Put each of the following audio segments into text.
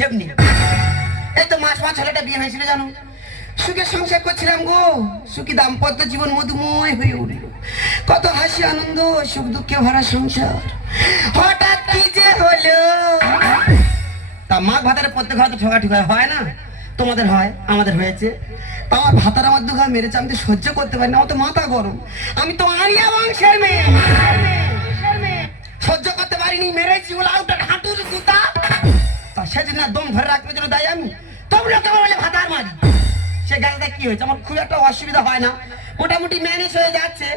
হিসেব নেই। এই তো মাস মাস ছেলেটা বিয়ে হয়েছিল জানো, সুখে সংসার করছিলাম গো, সুখী দাম্পত্য জীবন মধুময় হয়ে উঠল, কত হাসি আনন্দ সুখ দুঃখে ভরা সংসার। হঠাৎ কি যে হলো, তা মাঘ ভাতারে প্রত্যেক ঘরে তো ঠোকাঠুকি হয় না, তোমাদের হয় আমাদের হয়েছে। আমার ভাতার আমার দুঘা মেরেছে, আমি তো সহ্য করতে পারি না, আমার তো মাথা গরম, আমি তো আরিয়া বংশের মেয়ে, সহ্য করতে পারিনি, মেরেছি বলে আউটার হাঁটুর গুতা। তা সেদিন দম ধরে রাখবে জন্য দায় আমি, তোমরা কেমন বলে ভাতার মারি। সে গেলে কি হয়েছে, আমার খুব একটা অসুবিধা হয় না, মোটামুটি ম্যানেজ হয়ে যাচ্ছে।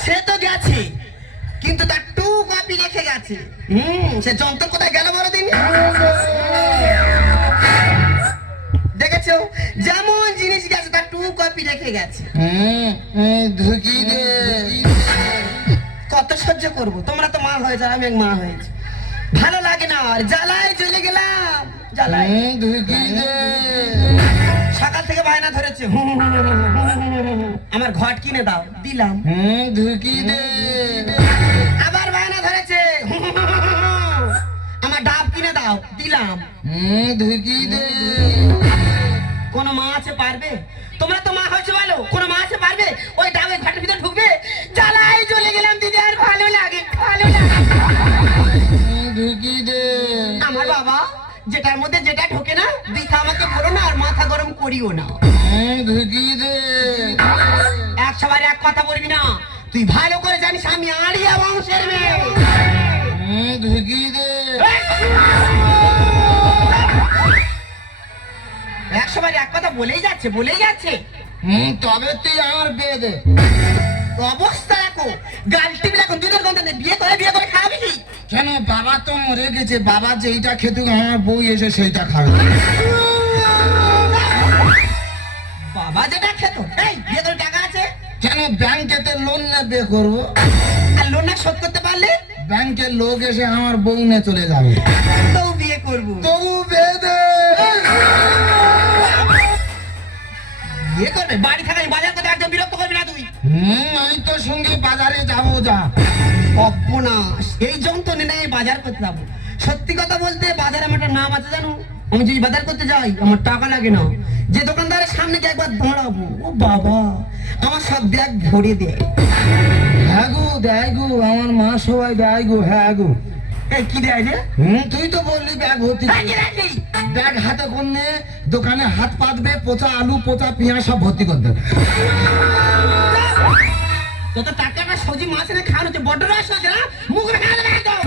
সে তো গেছে কিন্তু তার টু কপি রেখে গেছে। সে যন্ত্র কোথায় গেল বড় দিন, দেখেছো যেমন জিনিস গেছে তার টু কপি রেখে গেছে। ঢুকি দে। কত সহ্য করবো, তোমরা তো মা হয়েছে, আমি এক মা হয়েছে, ভালো লাগে না আর, জ্বালায় চলে গেলাম জ্বালায়। ঢুকি দে। সকাল থেকে বায়না ধরেছে, আমার ঘট কিনে দাও, দিলাম। ঢুকি দে। আবার বায়না ধরেছে, আমার ডাব কিনে দাও, দিলাম। ঢুকি দে। কোন মা আছে পারবে, তোমরা তো মা হয়েছে বলো, কোন মা আছে পারবে ওই ডাবের ঘাটের ভিতরে ঢুকবে? জ্বালায় চলে গেলাম দিদি, আর ভালো লাগে, ভালো লাগে। ঢুকি দে। আমার বাবা যেটার মধ্যে যেটা ঢোকে না দিখা আমাকে বলো না, আর মাথা গরম করিও না। ঢুকি দে। একশোবার এক কথা বলবি না, তুই ভালো করে জানিস আমি আরিয়া বংশের মেয়ে। ঢুকি দে। একশোবার এক কথা বলেই যাচ্ছে, বলেই যাচ্ছে। তবে তুই আমার বিয়ে দে। অবস্থা দেখো, গাল টিপি এখন দুধের গন্ধ নেই, বিয়ে করে খাবি কি? কেন, বাবা তো মরে গেছে, বাবা যেইটা খেতে আমার বউ এসে সেইটা খাবে। বাবা যেটা খেত, এই বিয়ে করে টাকা আছে, কেন, ব্যাংকেতে লোন না বিয়ে করবো, আর লোন না শোধ করতে পারলে ব্যাংকের লোক এসে আমার বউ নিয়ে চলে যাবে, তো বিয়ে করবো। তবু বিয়ে দে। বিয়ে করবে, বাড়ি থাকাই বাজার করতে একদম বিরক্ত করবি না তুই। আমি তোর সঙ্গে বাজারে যাবো, যা। অপনাশ, এই যন্ত্রণে নেই বাজার করতে যাবো। সত্যি কথা বলতে বাজারে আমার একটা নাম আছে জানো, আমি যদি বাজার করতে যাই আমার টাকা লাগে না, যে দোকানদারের সামনে যে একবার দাঁড়াবো, ও বাবা আমার সব ব্যাগ ভরে দেয়। হ্যাঁ গো, দেয় গো, আমার মা সবাই দেয় গো। হ্যাঁ গো। এই কি দেয় রে? তুই তো বললি ব্যাগ ভর্তি। ব্যাগ হাতে করলে দোকানে হাত পাতবে, পচা আলু পচা পেঁয়াজ সব ভর্তি করে দেবে। যত টাকাটা সজি মাছ এনে খাওয়ানো হচ্ছে, বড্ড রস আছে না, মুখ রেখে দেবে একদম।